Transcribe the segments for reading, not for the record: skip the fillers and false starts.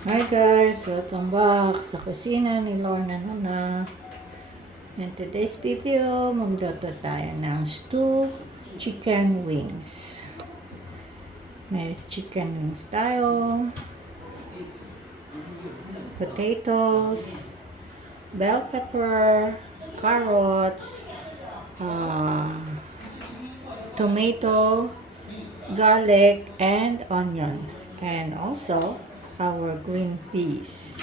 Hi guys! Welcome back sa kusina ni Lorna Nana. In today's video, magluto tayo ng stew chicken wings. May chicken wings tayo, potatoes, bell pepper, carrots, tomato, garlic, and onion. And also, our green peas.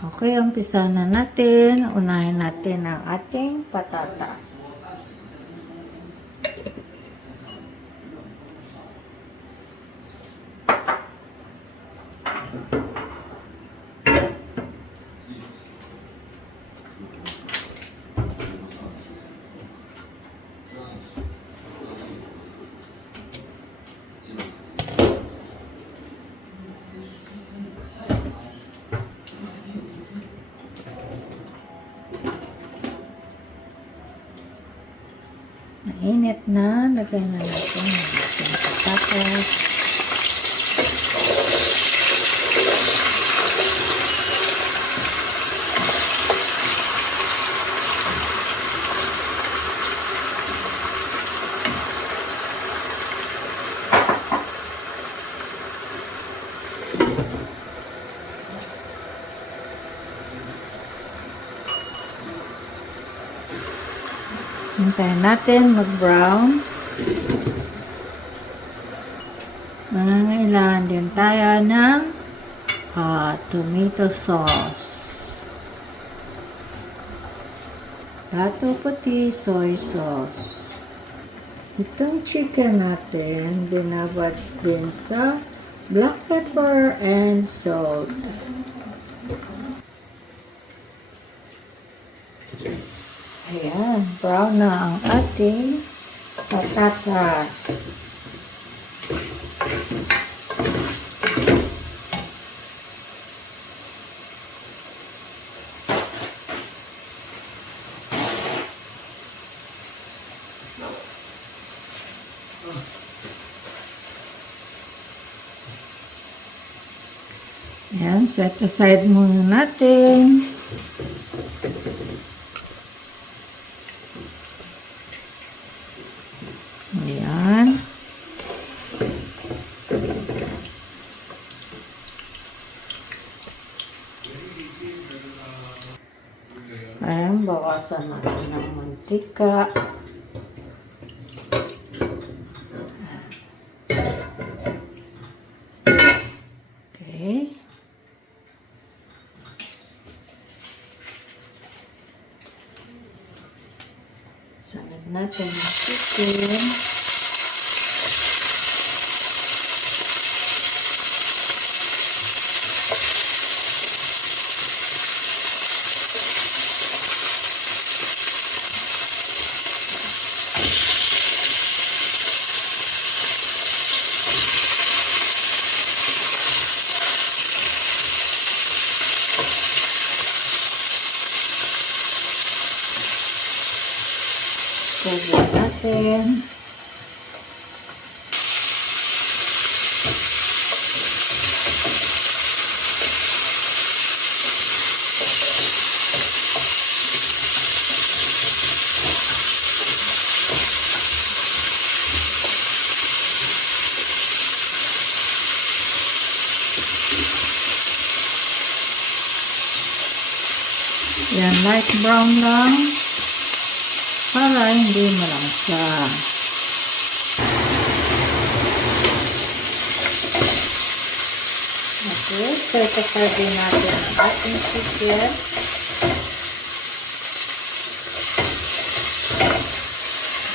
Okay, umpisa na natin. Unahin natin ang ating patatas. Mainit na, lagay na natin ang ating patatas. Hintayin natin mag-brown. Nangangailangan din tayo ng tomato sauce. Bato puti, soy sauce. Itong chicken natin, binabad din sa black pepper and salt. Ayan, brown na ang ating patatas. Ayan, set aside muna natin. Ayan. Ayan, bawasan natin ng mantika. Okay. Sunod natin ang chicken. Lagyan natin. Yan, light brown lang. Para hindi malasa. Okay, set aside din natin ang ating chicken.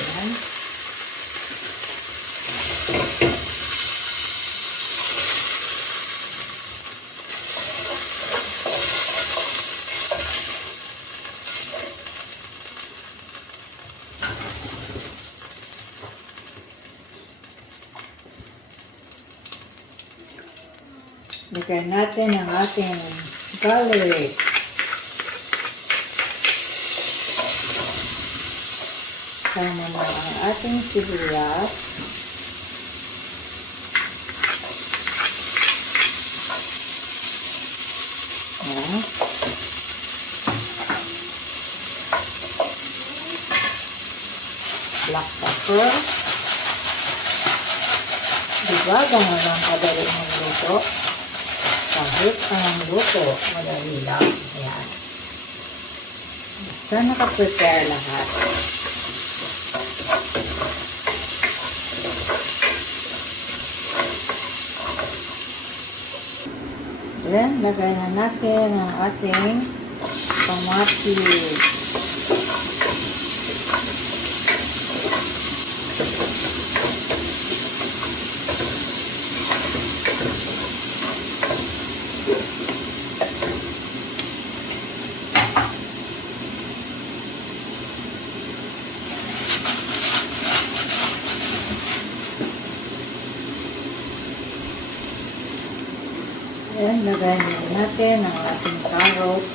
Ayan. Lagyan natin ang ating garlic. Kasama na ang ating sibuyas. Ayan. Black pepper. Diba, ganun ang kadali ng luto. Kahit ang luto, madali lang. Ayan. Basta naka-prepare lahat. Then, lagay na natin ang ating kamatis. Ayan, lagay na natin ang ating carrots.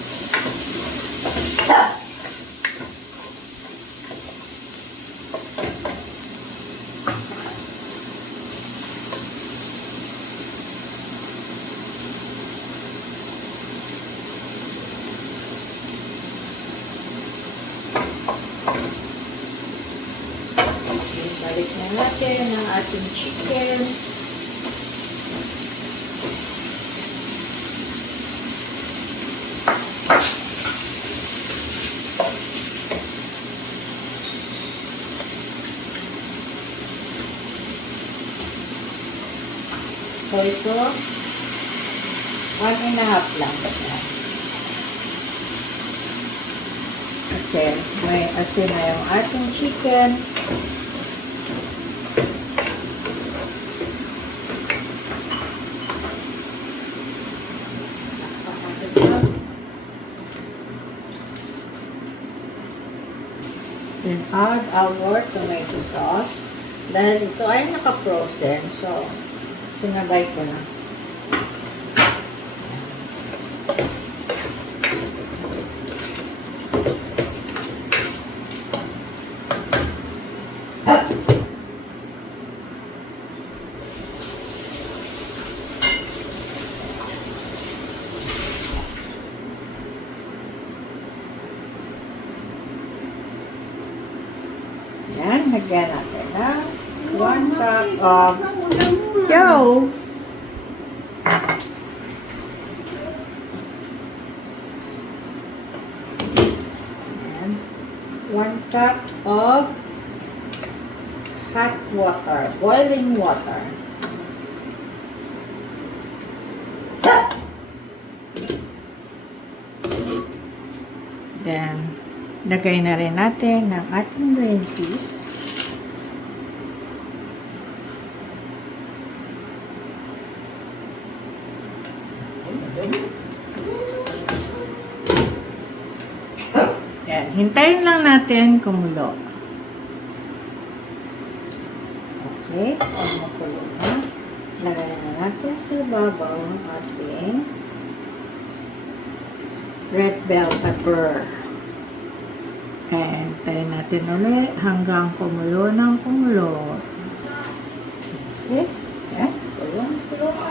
Balik na natin ang ating chicken. Soy sauce, 1.5 lang. Kasi may asin na yung ating chicken. Then add our tomato sauce. Dahil ito ay naka-frozen, so sinabay ko na. Yan, nagyan natin na 1 cup of dough. And 1 cup of hot water, boiling water. Then, lagay na rin natin ang ating green peas. Yan, hintayin lang natin kumulo. Okay, kumulo na. Lagay na natin sa babaw ang ating red bell pepper. And tayo natin ulit hanggang kumulo ng kumulo. Okay? Yan. Kulo na.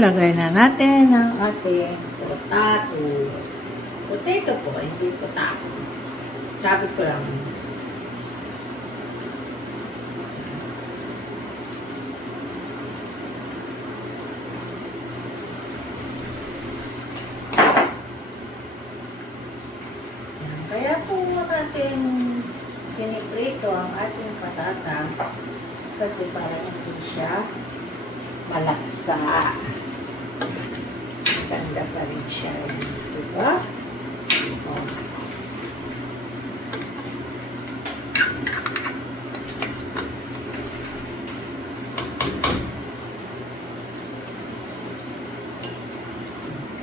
Lagay na natin ang ating potato. Potato po, hindi potato. Sabi ko lang. Kaya po natin piniprito ang ating patatas kasi para hindi siya malapsa. Ganda pa rin siya. Diba? Oh.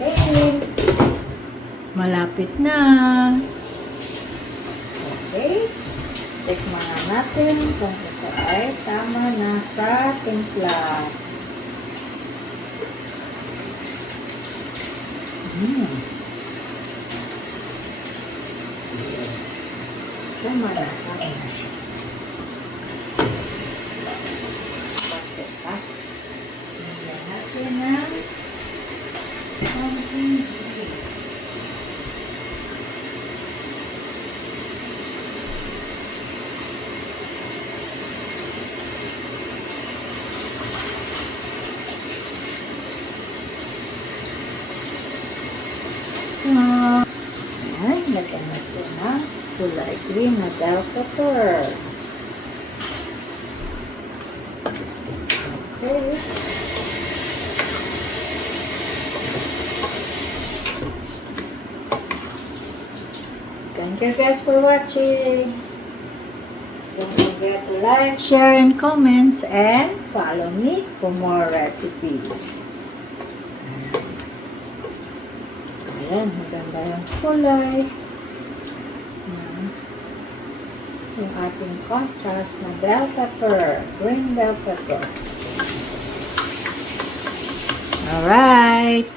Okay. Malapit na. Okay. Tikman nga natin kung ito ay tama na sa timpla. Tama na. Okay na siya. Bakit pa? Hinggan natin ng konting higit. Ayan, lagyan natin ng kulay green na bell pepper. Okay. Thank you guys for watching. Don't forget to like, share, and comments, and follow me for more recipes. Ayan, maganda yung kulay. Ayan. Yung ating contrast na bell pepper, green bell pepper. Alright.